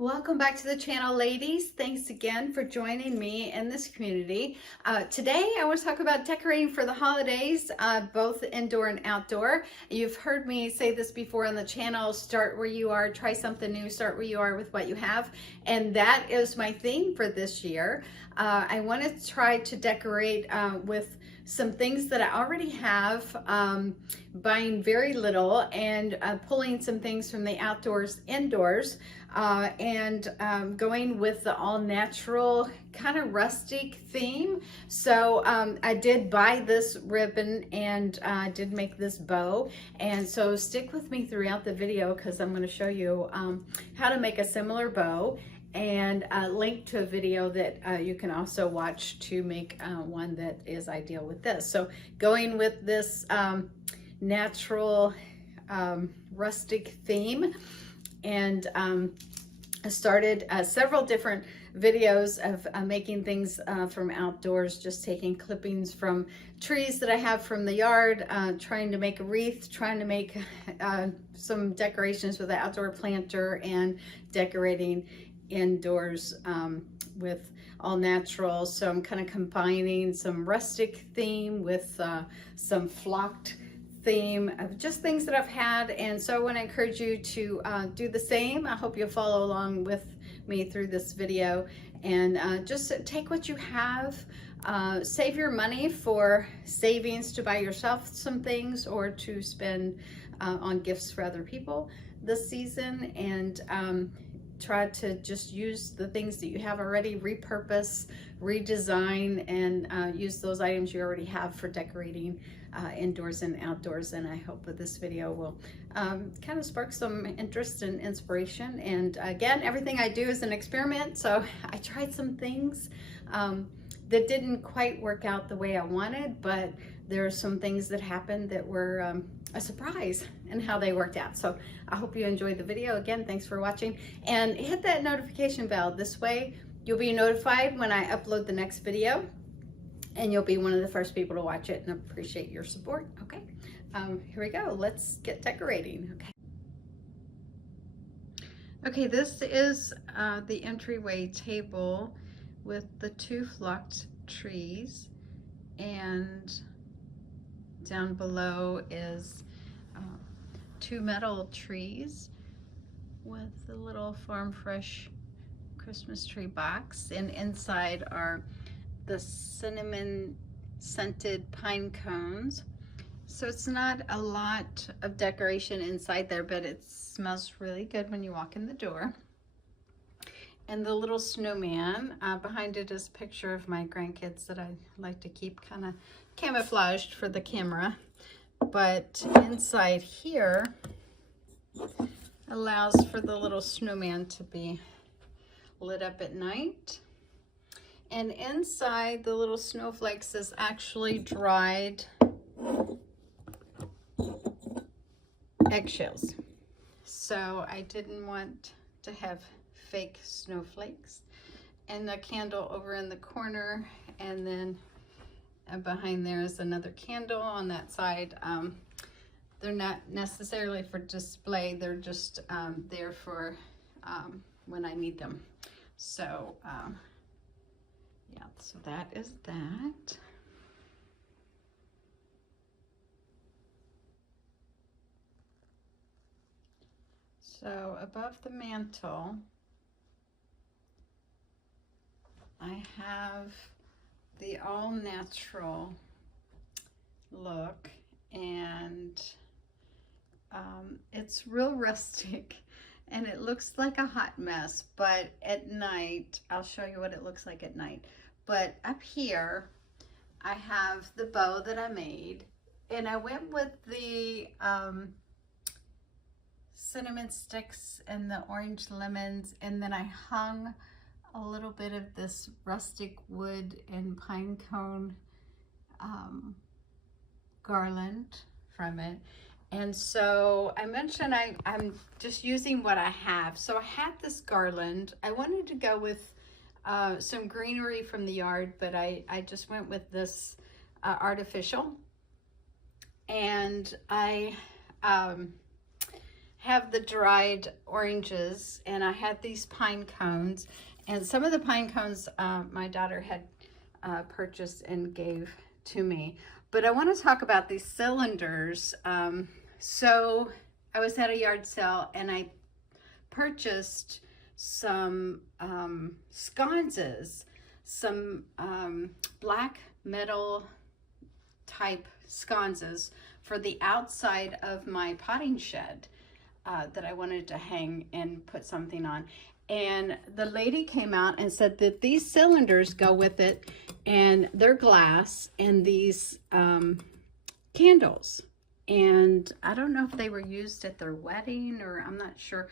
Welcome back to the channel, ladies. Thanks again for joining me in this community. Today I want to talk about decorating for the holidays, both indoor and outdoor. You've heard me say this before on the channel: start where you are, try something new, start where you are with what you have. And that is my theme for this year. I want to try to decorate with some things that I already have, buying very little and pulling some things from the outdoors indoors, and going with the all natural kind of rustic theme. So I did buy this ribbon and I did make this bow, and so stick with me throughout the video because I'm going to show you how to make a similar bow, and link to a video that you can also watch to make one that is ideal with this. So going with this natural rustic theme, and I started several different videos of making things from outdoors, just taking clippings from trees that I have from the yard, trying to make a wreath, trying to make some decorations with the outdoor planter, and decorating indoors with all natural. So I'm kind of combining some rustic theme with some flocked theme of just things that I've had, and so I want to encourage you to do the same. I hope you'll follow along with me through this video, and just take what you have, save your money for savings to buy yourself some things or to spend on gifts for other people this season, and try to just use the things that you have already, repurpose, redesign, and use those items you already have for decorating indoors and outdoors. And I hope that this video will kind of spark some interest and inspiration. And again, everything I do is an experiment, so I tried some things that didn't quite work out the way I wanted, but there are some things that happened that were a surprise in how they worked out. So I hope you enjoyed the video. Again, thanks for watching, and hit that notification bell. This way you'll be notified when I upload the next video, and you'll be one of the first people to watch it, and appreciate your support. Okay, here we go. Let's get decorating. Okay, this is the entryway table with the two flocked trees, and down below is two metal trees with a little Farm Fresh Christmas tree box, and inside are the cinnamon scented pine cones. So it's not a lot of decoration inside there, but it smells really good when you walk in the door. And the little snowman, behind it is a picture of my grandkids that I like to keep kind of camouflaged for the camera. But inside here allows for the little snowman to be lit up at night. And inside, the little snowflakes is actually dried eggshells. So I didn't want to have fake snowflakes. And the candle over in the corner, and then behind there is another candle on that side. They're not necessarily for display, they're just there for when I need them. So yeah, so that is that. So above the mantle, I have the all natural look, and it's real rustic, and it looks like a hot mess, but at night, I'll show you what it looks like at night. But up here, I have the bow that I made, and I went with the cinnamon sticks and the orange lemons, and then I hung a little bit of this rustic wood and pine cone garland from it. And so I mentioned I'm just using what I have. So I had this garland. I wanted to go with some greenery from the yard, but I just went with this artificial. And I have the dried oranges, and I had these pine cones, and some of the pine cones my daughter had purchased and gave to me. But I want to talk about these cylinders. So I was at a yard sale and I purchased some sconces, some black metal type sconces for the outside of my potting shed that I wanted to hang and put something on. And the lady came out and said that these cylinders go with it, and they're glass, and these candles. And I don't know if they were used at their wedding, or I'm not sure,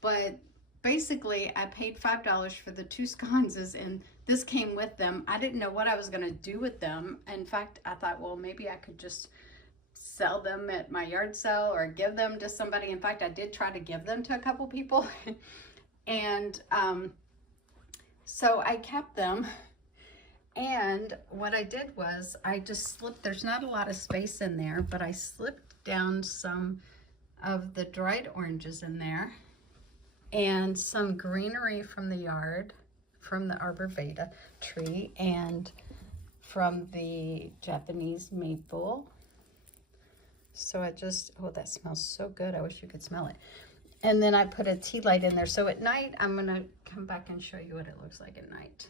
but basically I paid $5 for the 2 sconces, and this came with them. I didn't know what I was going to do with them. In fact, I thought, well, maybe I could just sell them at my yard sale or give them to somebody. In fact, I did try to give them to a couple people. And so I kept them, and what I did was I just slipped, there's not a lot of space in there, but I slipped down some of the dried oranges in there and some greenery from the yard, from the arbor vitae tree, and from the Japanese maple. So it just, oh, that smells so good. I wish you could smell it. And then I put a tea light in there. So at night, I'm going to come back and show you what it looks like at night.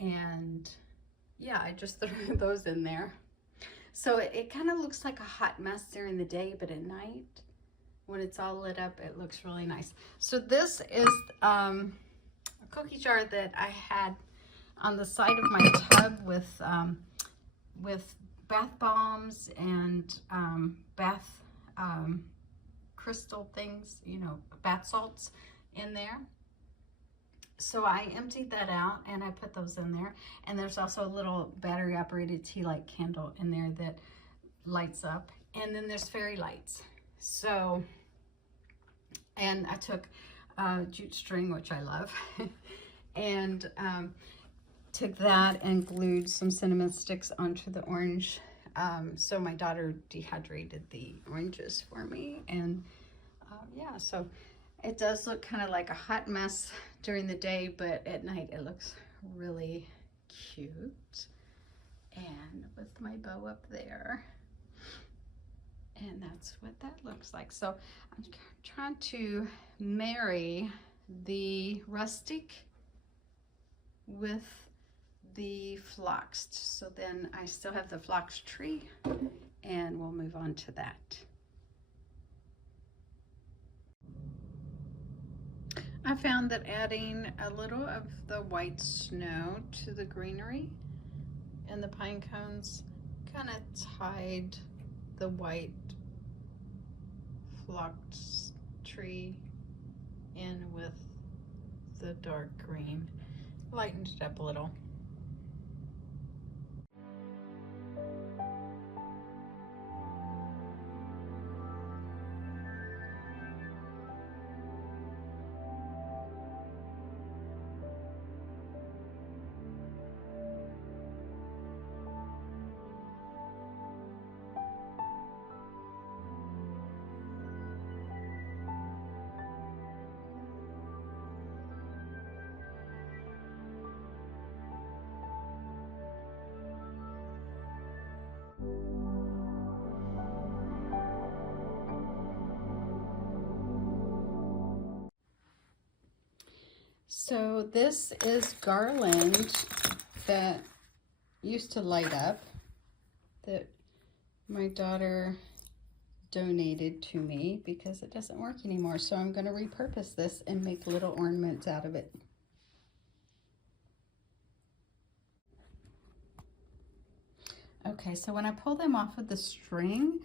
And yeah, I just threw those in there. So it kind of looks like a hot mess during the day, but at night, when it's all lit up, it looks really nice. So this is a cookie jar that I had on the side of my tub with bath bombs and bath crystal things, you know, bath salts in there. So I emptied that out and I put those in there. And there's also a little battery operated tea light candle in there that lights up. And then there's fairy lights. So, and I took jute string, which I love, and took that and glued some cinnamon sticks onto the orange. So my daughter dehydrated the oranges for me, and yeah, so it does look kind of like a hot mess during the day, but at night it looks really cute. And with my bow up there, and that's what that looks like. So I'm trying to marry the rustic with the phloxed. So then I still have the phlox tree, and we'll move on to that. I found that adding a little of the white snow to the greenery and the pine cones kind of tied the white phlox tree in with the dark green, lightened it up a little. So this is garland that used to light up that my daughter donated to me because it doesn't work anymore. So I'm going to repurpose this and make little ornaments out of it. Okay, so when I pull them off of the string,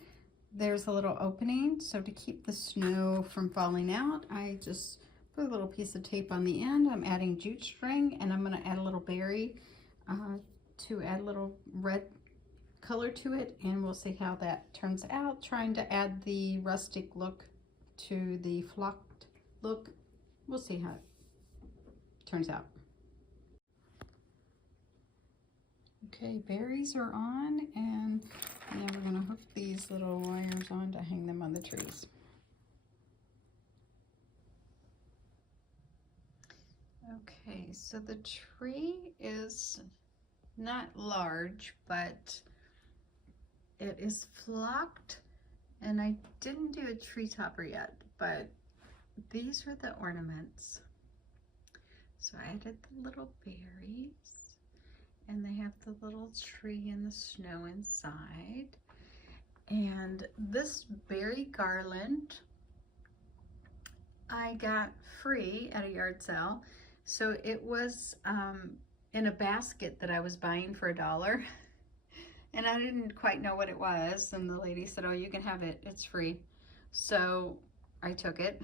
there's a little opening. So to keep the snow from falling out, I just put a little piece of tape on the end. I'm adding jute string, and I'm going to add a little berry to add a little red color to it, and we'll see how that turns out. Trying to add the rustic look to the flocked look. We'll see how it turns out. Okay, berries are on, and now we're going to hook these little wires on to hang them on the trees. Okay, so the tree is not large, but it is flocked, and I didn't do a tree topper yet, but these are the ornaments. So I added the little berries, and they have the little tree and the snow inside. And this berry garland I got free at a yard sale. So it was in a basket that I was buying for $1. And I didn't quite know what it was. And the lady said, oh, you can have it, it's free. So I took it.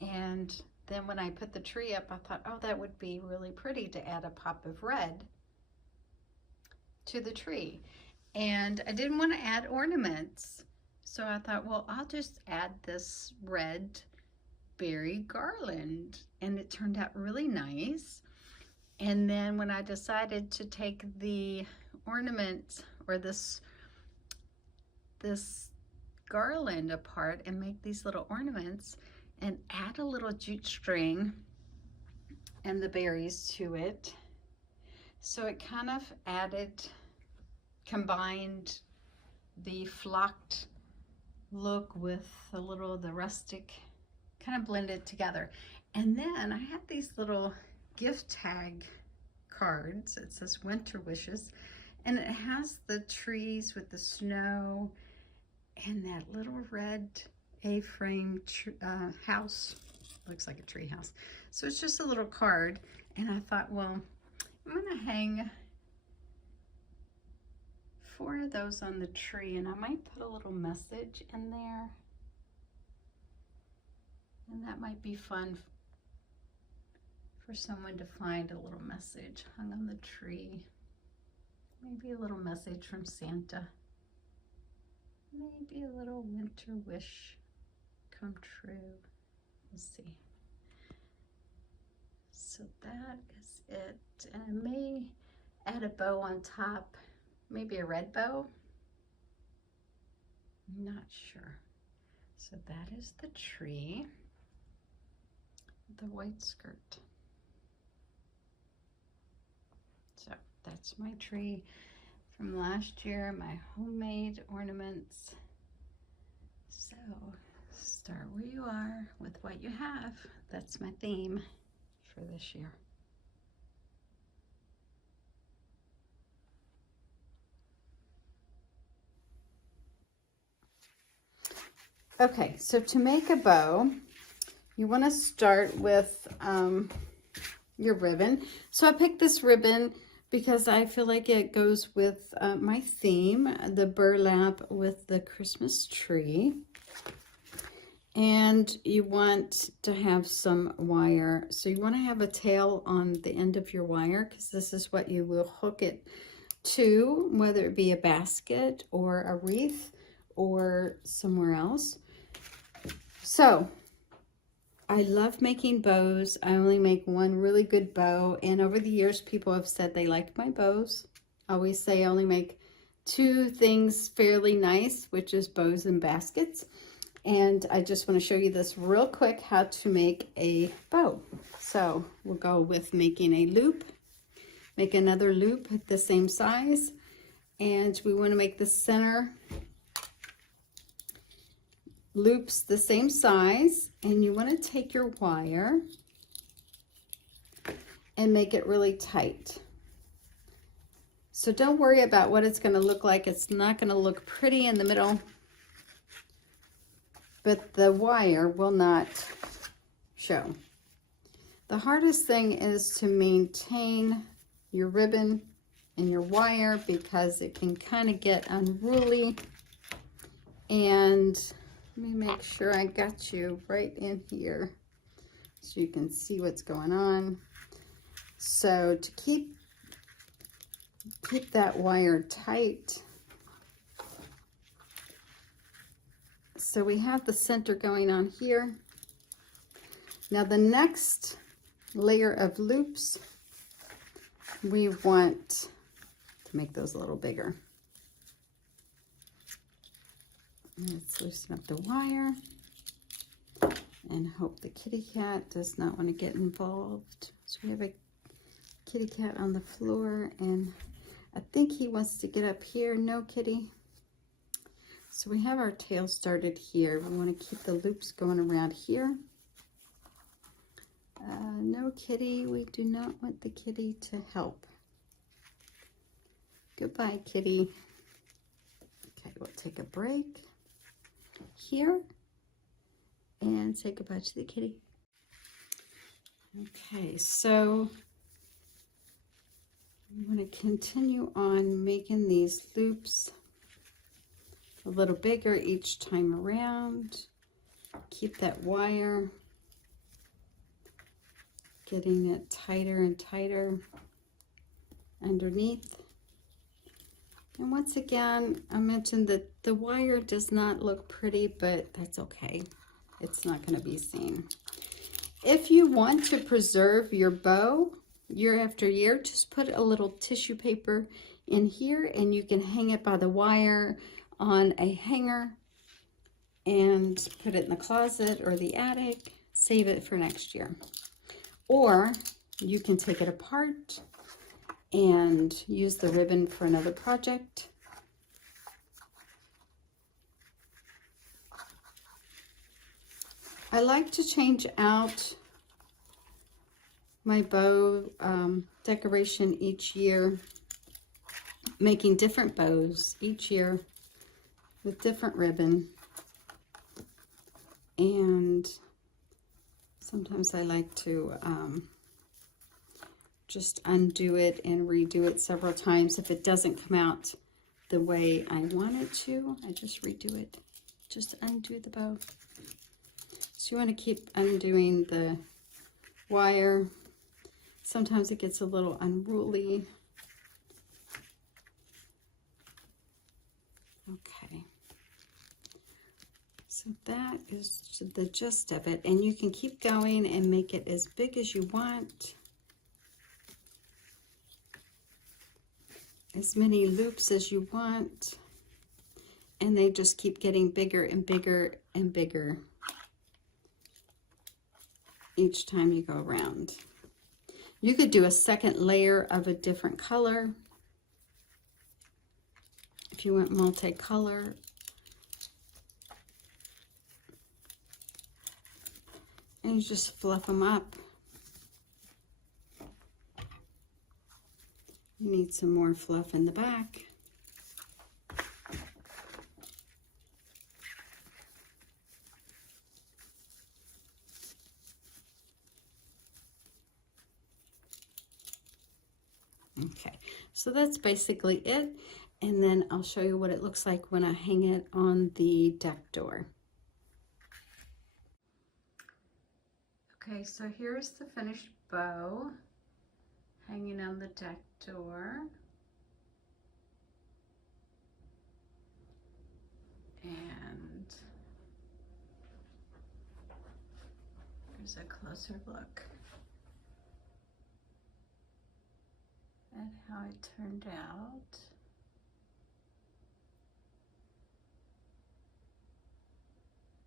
And then when I put the tree up, I thought, oh, that would be really pretty to add a pop of red to the tree. And I didn't want to add ornaments. So I thought, well, I'll just add this red berry garland, and it turned out really nice. And then when I decided to take the ornament or this garland apart and make these little ornaments and add a little jute string and the berries to it, so it kind of combined the flocked look with a little of the rustic, kind of blended together. And then I had these little gift tag cards. It says winter wishes, and it has the trees with the snow and that little red A-frame house. Looks like a tree house. So it's just a little card, and I thought, well, I'm gonna hang 4 of those on the tree, and I might put a little message in there. And that might be fun for someone to find, a little message hung on the tree. Maybe a little message from Santa. Maybe a little winter wish come true. We'll see. So that is it. And I may add a bow on top, maybe a red bow. I'm not sure. So that is the tree. The white skirt. So that's my tree from last year, my homemade ornaments. So start where you are with what you have. That's my theme for this year. Okay, so to make a bow, you want to start with your ribbon. So I picked this ribbon because I feel like it goes with my theme, the burlap with the Christmas tree. And you want to have some wire. So you want to have a tail on the end of your wire, because this is what you will hook it to, whether it be a basket or a wreath or somewhere else. So I love making bows. I only make one really good bow, and over the years people have said they like my bows. I always say I only make 2 things fairly nice, which is bows and baskets. And I just want to show you this real quick, how to make a bow. So we'll go with making a loop, make another loop at the same size, and we want to make the center loops the same size, and you want to take your wire and make it really tight. So don't worry about what it's going to look like. It's not going to look pretty in the middle, but the wire will not show. The hardest thing is to maintain your ribbon and your wire, because it can kind of get unruly. And let me make sure I got you right in here so you can see what's going on. So to keep that wire tight, so we have the center going on here. Now the next layer of loops, we want to make those a little bigger. Let's loosen up the wire, and hope the kitty cat does not want to get involved. So we have a kitty cat on the floor, and I think he wants to get up here. No, kitty. So we have our tail started here. We want to keep the loops going around here. No, kitty. We do not want the kitty to help. Goodbye, kitty. Okay, we'll take a break here and say goodbye to the kitty. Okay, so I'm going to continue on making these loops a little bigger each time around. Keep that wire, getting it tighter and tighter underneath. And once again, I mentioned that the wire does not look pretty, but that's okay. It's not going to be seen. If you want to preserve your bow year after year, just put a little tissue paper in here and you can hang it by the wire on a hanger and put it in the closet or the attic, save it for next year. Or you can take it apart and use the ribbon for another project. I like to change out my bow decoration each year, making different bows each year with different ribbon. And sometimes I like to just undo it and redo it several times. If it doesn't come out the way I want it to, I just redo it. Just undo the bow. So you want to keep undoing the wire. Sometimes it gets a little unruly. Okay. So that is the gist of it. And you can keep going and make it as big as you want. As many loops as you want. And they just keep getting bigger and bigger and bigger each time you go around. You could do a second layer of a different color if you want multicolor. And you just fluff them up. You need some more fluff in the back. Okay, so that's basically it. And then I'll show you what it looks like when I hang it on the deck door. Okay, so here's the finished bow hanging on the deck door. And here's a closer look at how it turned out.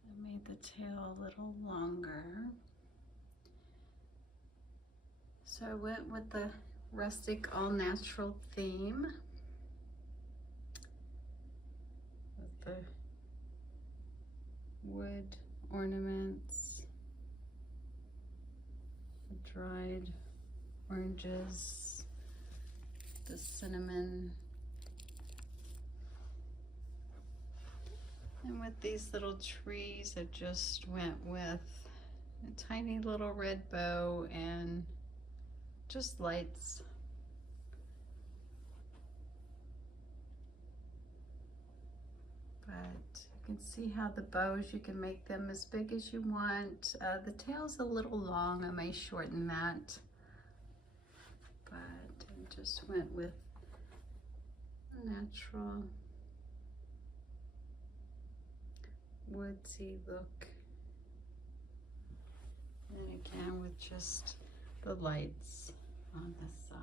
I made the tail a little longer. So I went with the rustic all natural theme with the wood ornaments, the dried oranges, the cinnamon, and with these little trees I just went with a tiny little red bow and just lights. But you can see how the bows, you can make them as big as you want. The tail's a little long, I may shorten that. But I just went with a natural woodsy look. And again with just the lights on this side.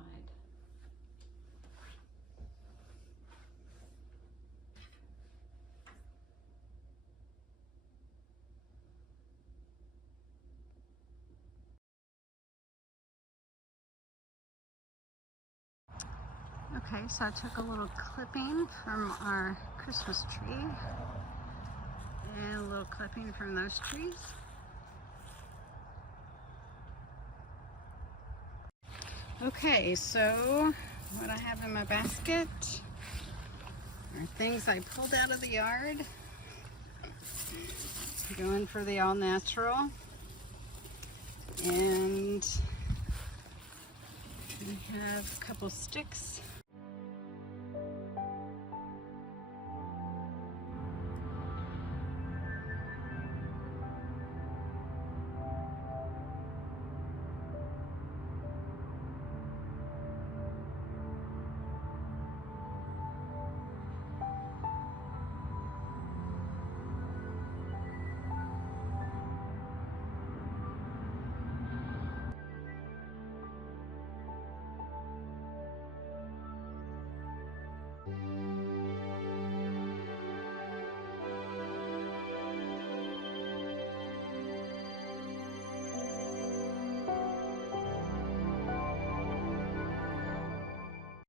Okay, so I took a little clipping from our Christmas tree and a little clipping from those trees. Okay, so what I have in my basket are things I pulled out of the yard. Going for the all natural. And we have a couple sticks